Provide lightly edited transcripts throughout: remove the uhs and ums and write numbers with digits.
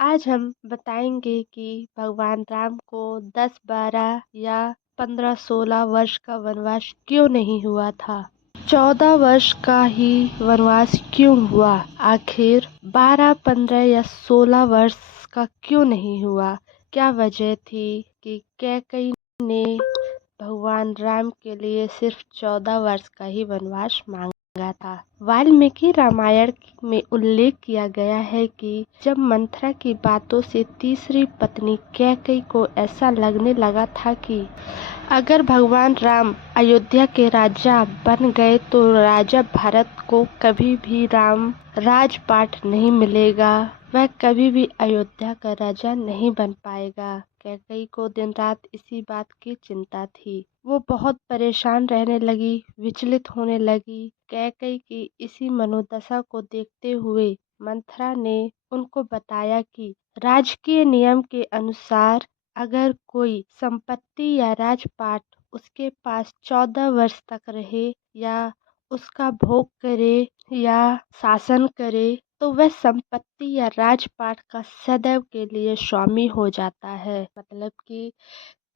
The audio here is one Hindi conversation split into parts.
आज हम बताएंगे कि भगवान राम को 10, 12 या 15, 16 वर्ष का वनवास क्यों नहीं हुआ था। 14 वर्ष का ही वनवास क्यों हुआ। आखिर 12, 15 या 16 वर्ष का क्यों नहीं हुआ। क्या वजह थी कि कैकेयी ने भगवान राम के लिए सिर्फ 14 वर्ष का ही वनवास मांगा था। वाल्मीकि रामायण में उल्लेख किया गया है कि जब मंथरा की बातों से तीसरी पत्नी कैकेयी को ऐसा लगने लगा था कि अगर भगवान राम अयोध्या के राजा बन गए तो राजा भरत को कभी भी राम राजपाट नहीं मिलेगा, वह कभी भी अयोध्या का राजा नहीं बन पाएगा। कैकेयी को दिन रात इसी बात की चिंता थी। वो बहुत परेशान रहने लगी, विचलित होने लगी। कैकेयी की इसी मनोदशा को देखते हुए मंथरा ने उनको बताया कि राजकीय नियम के अनुसार अगर कोई संपत्ति या राजपाट उसके पास 14 वर्ष तक रहे या उसका भोग करे या शासन करे तो वह संपत्ति या राजपाट का सदैव के लिए स्वामी हो जाता है। मतलब कि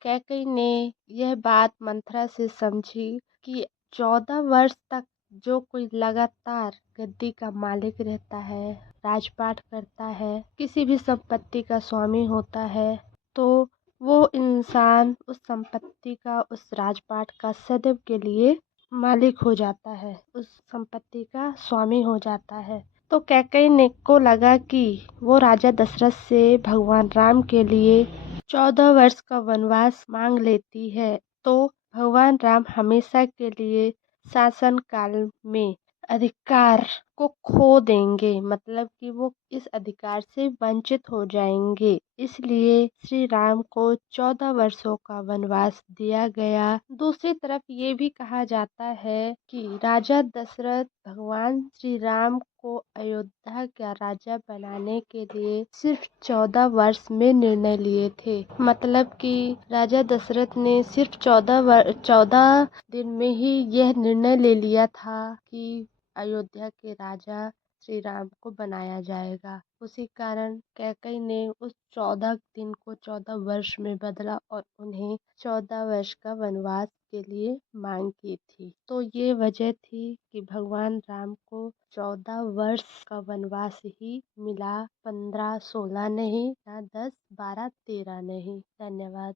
कैकेयी ने यह बात मंथरा से समझी कि 14 वर्ष तक जो कोई लगातार गद्दी का मालिक रहता है, राजपाट करता है, किसी भी संपत्ति का स्वामी होता है, तो वो इंसान उस संपत्ति का, उस राजपाट का सदैव के लिए मालिक हो जाता है, उस संपत्ति का स्वामी हो जाता है। तो कैकेयी ने को लगा कि वो राजा दशरथ से भगवान राम के लिए 14 वर्ष का वनवास मांग लेती है तो भगवान राम हमेशा के लिए शासन काल में अधिकार को खो देंगे, मतलब कि वो इस अधिकार से वंचित हो जाएंगे। इसलिए श्री राम को 14 वर्षों का वनवास दिया गया। दूसरी तरफ ये भी कहा जाता है कि राजा दशरथ भगवान श्री राम को अयोध्या का राजा बनाने के लिए सिर्फ 14 वर्ष में निर्णय लिए थे। मतलब कि राजा दशरथ ने सिर्फ 14 दिन में ही यह निर्णय ले लिया था कि अयोध्या के राजा श्री राम को बनाया जाएगा। उसी कारण कैकेयी ने उस 14 दिन को 14 वर्ष में बदला और उन्हें 14 वर्ष का वनवास के लिए मांग की थी। तो ये वजह थी कि भगवान राम को 14 वर्ष का वनवास ही मिला, 15, 16 नहीं, या 10, 12, 13 नहीं। धन्यवाद।